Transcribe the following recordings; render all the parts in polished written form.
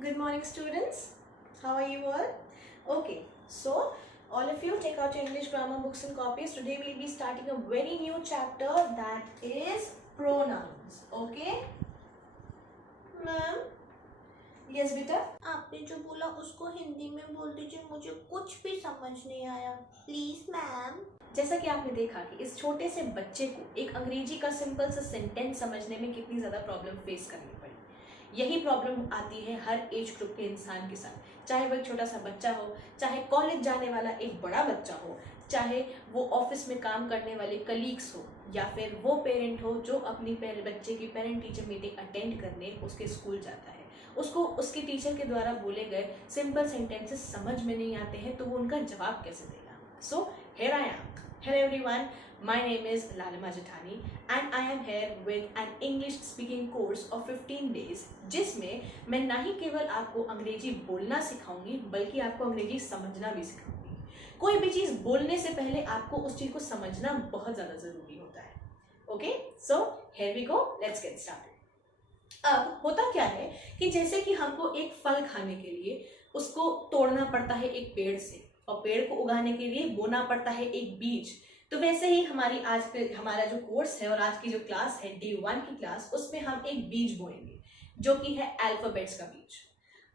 Good morning, students. How are you all? Okay, so all of you take out your English grammar books and copies. Today we'll be starting a very new chapter that is pronouns. Okay, ma'am? Yes, बेटा. आपने जो बोला उसको हिंदी में बोल दीजिए, मुझे कुछ भी समझ नहीं आया, प्लीज मैम। जैसा कि आपने देखा कि इस छोटे से बच्चे को एक अंग्रेजी का सिंपल सा सेंटेंस समझने में कितनी ज़्यादा प्रॉब्लम फेस करनी पड़ी। यही प्रॉब्लम आती है हर एज ग्रुप के इंसान के साथ, चाहे वो एक छोटा सा बच्चा हो, चाहे कॉलेज जाने वाला एक बड़ा बच्चा हो, चाहे वो ऑफिस में काम करने वाले कलीग्स हो, या फिर वो पेरेंट हो जो अपनी बच्चे की पेरेंट टीचर मीटिंग अटेंड करने उसके स्कूल जाता है। उसको उसके टीचर के द्वारा बोले गए सिंपल सेंटेंसेस समझ में नहीं आते हैं, तो वो उनका जवाब कैसे देगा। So here I am. Hello everyone, my name is Lalima Jathani and I am here with an English speaking course of 15 days जिसमें मैं ना ही केवल आपको अंग्रेजी बोलना सिखाऊंगी बल्कि आपको अंग्रेजी समझना भी सिखाऊंगी। कोई भी चीज़ बोलने से पहले आपको उस चीज़ को समझना बहुत ज़्यादा ज़रूरी होता है। Okay, so here we go, let's get started. अब होता क्या है कि जैसे कि हमको एक फल खाने के लिए उसको तोड़ना पड़ता है एक पेड़ से, और पेड़ को उगाने के लिए बोना पड़ता है एक बीज, तो वैसे ही हमारा जो कोर्स है और आज की जो क्लास है D1 की क्लास, उसमें हम एक बीज बोएंगे जो कि है अल्फाबेट्स का बीज।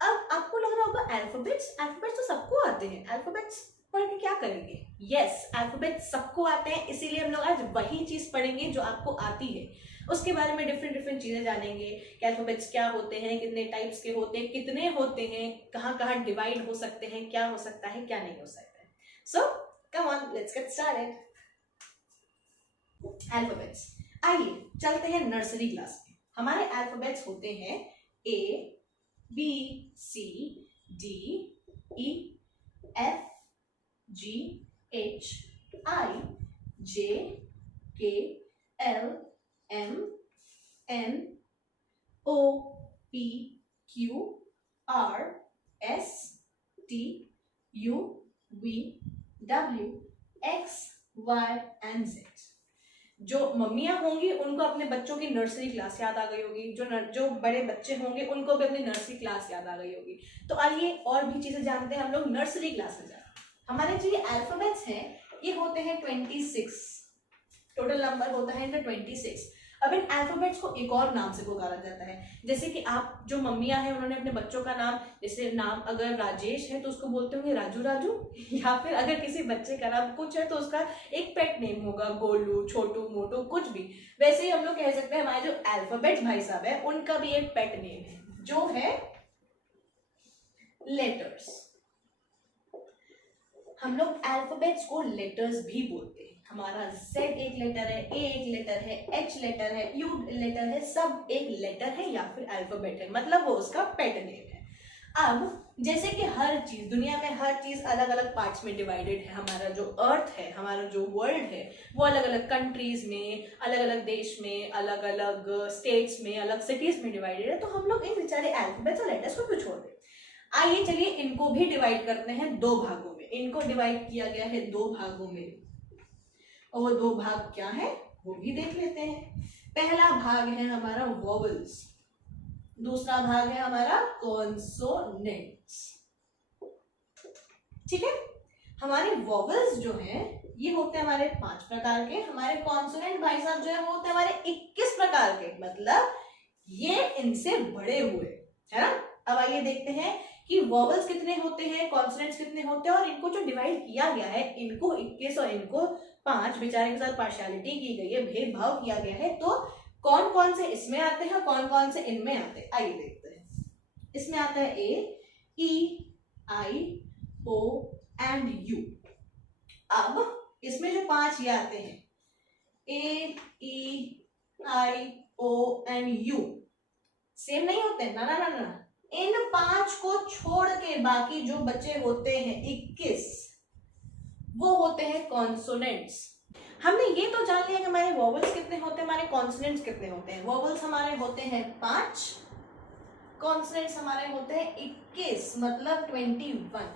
अब आपको लग रहा होगा अल्फाबेट्स तो सबको आते हैं, अल्फाबेट्स पढ़ के क्या करेंगे? यस, अल्फाबेट्स सबको आते हैं, इसीलिए हम लोग आज वही चीज पढ़ेंगे जो आपको आती है। उसके बारे में डिफरेंट चीजें जानेंगे कि अल्फाबेट्स क्या होते हैं, कितने टाइप्स के होते हैं, कितने होते हैं, कहाँ कहाँ डिवाइड हो सकते हैं, क्या हो सकता है, क्या नहीं हो सकता है। So come on, let's get started. Alphabets, आइए चलते हैं नर्सरी क्लास में। हमारे अल्फाबेट्स होते हैं A, B, C, D, E, F, G, H, I, J, K, L, M, N, O, P, Q, R, S, T, U, V, W, X, Y and Z। जो मम्मियाँ होंगी उनको अपने बच्चों की नर्सरी क्लास याद आ गई होगी, जो बड़े बच्चे होंगे उनको भी अपनी नर्सरी क्लास याद आ गई होगी। तो आइए और भी चीजें जानते हैं हम लोग नर्सरी क्लास में जाकर। हमारे जो ये अल्फाबेट्स हैं ये होते हैं 26, टोटल नंबर होता है इनका 26। अब इन अल्फाबेट्स को एक और नाम से पुकारा जाता है, जैसे कि आप जो मम्मियाँ हैं उन्होंने अपने बच्चों का नाम, जैसे नाम अगर राजेश है तो उसको बोलते होंगे राजू राजू, या फिर अगर किसी बच्चे का नाम कुछ है तो उसका एक पेट नेम होगा गोलू, छोटू, मोटू, कुछ भी। वैसे ही हम लोग कह सकते हैं हमारे जो अल्फाबेट्स भाई साहब है उनका भी एक पेट नेम है जो है लेटर्स। हम लोग अल्फाबेट्स को लेटर्स भी बोलते हैं। हमारा Z एक लेटर है, A एक लेटर है, H लेटर है, U लेटर है, सब एक लेटर है या फिर अल्फाबेट है, मतलब वो उसका पेट नेम है। अब जैसे कि हर चीज दुनिया में हर चीज अलग अलग पार्ट्स में डिवाइडेड है। हमारा जो अर्थ है, हमारा जो वर्ल्ड है, वो अलग अलग कंट्रीज में, अलग अलग देश में, अलग अलग स्टेट्स में, अलग सिटीज में डिवाइडेड है। तो हम लोग इन बेचारे अल्फाबेट्स और लेटर्स को क्यों छोड़ दें? आइए चलिए इनको भी डिवाइड करते हैं दो भागों में। इनको डिवाइड किया गया है दो भागों में, और वो दो भाग क्या है वो भी देख लेते हैं। पहला भाग है हमारा वोवेल्स, दूसरा भाग है हमारा कॉन्सोनेंट्स। ठीक है, हमारे वोवेल्स जो हैं ये होते हैं हमारे 5 प्रकार के। हमारे कॉन्सोनेंट भाई साहब जो है वो होते हैं हमारे 21 प्रकार के, मतलब ये इनसे बड़े हुए, है ना। अब आइए देखते हैं कि वोवेल्स कितने होते हैं, कॉन्सोनेंट्स कितने होते हैं, और इनको जो डिवाइड किया गया है, इनको 21 और इनको 5 बेचारे के साथ पार्शियलिटी की गई है, भेदभाव किया गया है। तो कौन कौन से इसमें आते हैं, कौन कौन से इनमें आते हैं, आइए देखते हैं। इसमें आता है A, E, I, O and U। अब इसमें जो 5 ये आते हैं A, E, I, O and U, same नहीं होते, ना ना ना ना। इन 5 को छोड़ के बाकी जो बचे होते हैं 21, वो होते हैं कॉन्सोनेंट्स। हमने ये तो जान लिया कि हमारे वोवेल्स कितने होते हैं, हमारे कॉन्सोनेंट्स कितने होते हैं। वोवेल्स हमारे होते हैं 5, कॉन्सोनेंट्स हमारे होते हैं 21, मतलब 21।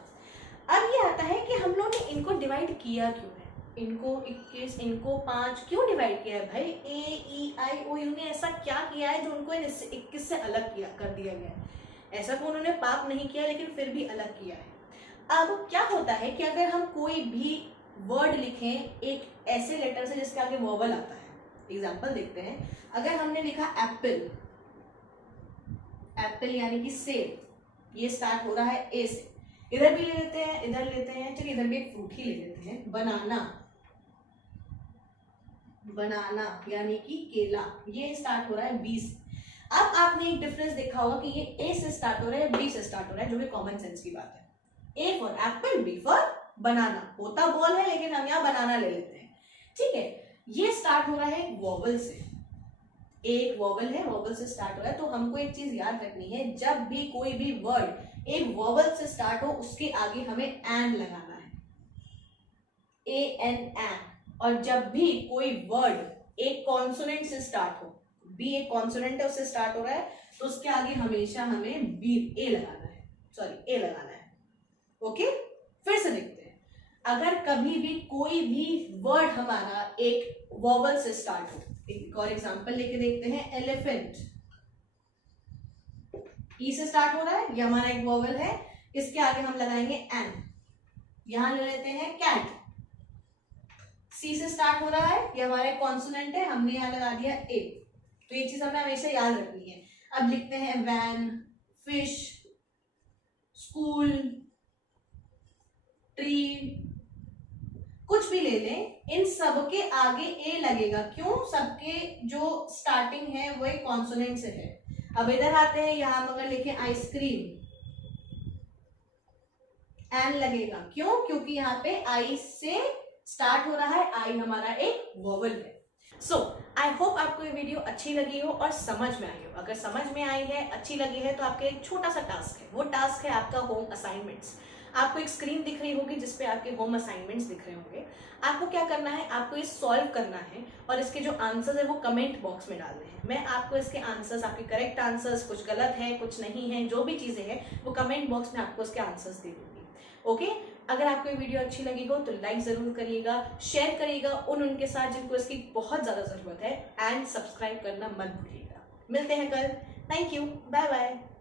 अब ये आता है कि हम लोग ने इनको डिवाइड किया क्यों है, इनको 21 इनको 5 क्यों डिवाइड किया है भाई? A, E, I, O, U ने ऐसा क्या किया है जो उनको 21 से अलग किया कर दिया गया है? ऐसा तो उन्होंने पाप नहीं किया, लेकिन फिर भी अलग किया है। अब क्या होता है कि अगर हम कोई भी वर्ड लिखें एक ऐसे लेटर से जिसके आगे वोवल आता है, एग्जाम्पल देखते हैं। अगर हमने लिखा एप्पल, एप्पल यानी कि सेब, ये स्टार्ट हो रहा है ए से, इधर भी ले लेते हैं, इधर लेते हैं, चलिए इधर भी एक फ्रूट ही ले लेते हैं, बनाना, बनाना यानी कि केला, ये स्टार्ट हो रहा है बी से। अब आपने एक डिफरेंस देखा होगा कि ये ए से स्टार्ट हो रहा है, बी से स्टार्ट हो रहा है, जो कि कॉमन सेंस की बात है। A for apple, B for banana, होता बॉल है लेकिन हम यहाँ बनाना ले लेते हैं, ठीक है। ये स्टार्ट हो रहा है वॉवल से, एक वॉवल है, वॉवल से स्टार्ट हो रहा है। तो हमको एक चीज याद रखनी है, जब भी कोई भी वर्ड एक वॉवल से स्टार्ट हो उसके आगे हमें एन लगाना है, ए एन एन। और जब भी कोई वर्ड एक कॉन्सोनेंट से स्टार्ट हो, बी एक कॉन्सोनेंट है उससे स्टार्ट हो रहा है, तो उसके आगे हमेशा हमें बी ए लगाना है, सॉरी ए लगाना है। ओके, फिर से देखते हैं। अगर कभी भी कोई भी वर्ड हमारा एक वॉवल से स्टार्ट हो, एक और एग्जांपल लेके देखते हैं, एलिफेंट, ई से स्टार्ट हो रहा है, ये हमारा एक वॉवल है, इसके आगे हम लगाएंगे एन। यहां ले लेते हैं कैट, सी से स्टार्ट हो रहा है, ये हमारा एक कॉन्सोनेंट है, हमने यहां लगा दिया ए। तो ये चीज हमें हमेशा याद रखनी है। अब लिखते हैं वैन, फिश, स्कूल, ट्री, कुछ भी ले लें, इन सब के आगे ए लगेगा। क्यों? सबके जो स्टार्टिंग है वो एक कॉन्सोनेंट से है। अब इधर आते हैं, यहां अगर लिखें आइसक्रीम, एन लगेगा। क्यों? क्योंकि यहाँ पे आई से स्टार्ट हो रहा है, आई हमारा एक वोवल है। सो आई होप आपको ये वीडियो अच्छी लगी हो और समझ में आई हो। अगर समझ में आई है, अच्छी लगी है, तो आपके एक छोटा सा टास्क है, वो टास्क है आपका होम असाइनमेंट्स। आपको एक स्क्रीन दिख रही होगी जिसपे आपके होम असाइनमेंट्स दिख रहे होंगे। आपको क्या करना है, आपको ये सॉल्व करना है और इसके जो आंसर्स है वो कमेंट बॉक्स में डालने हैं। मैं आपको इसके आंसर्स, आपके करेक्ट आंसर्स, कुछ गलत है कुछ नहीं है, जो भी चीजें हैं वो कमेंट बॉक्स में आपको उसके आंसर्स दे दूंगी। ओके, अगर आपको ये वीडियो अच्छी लगी हो तो लाइक जरूर करिएगा, शेयर करिएगा उनके साथ जिनको इसकी बहुत ज्यादा जरूरत है, एंड सब्सक्राइब करना मत भूलिएगा। मिलते हैं कल। Thank you, bye bye.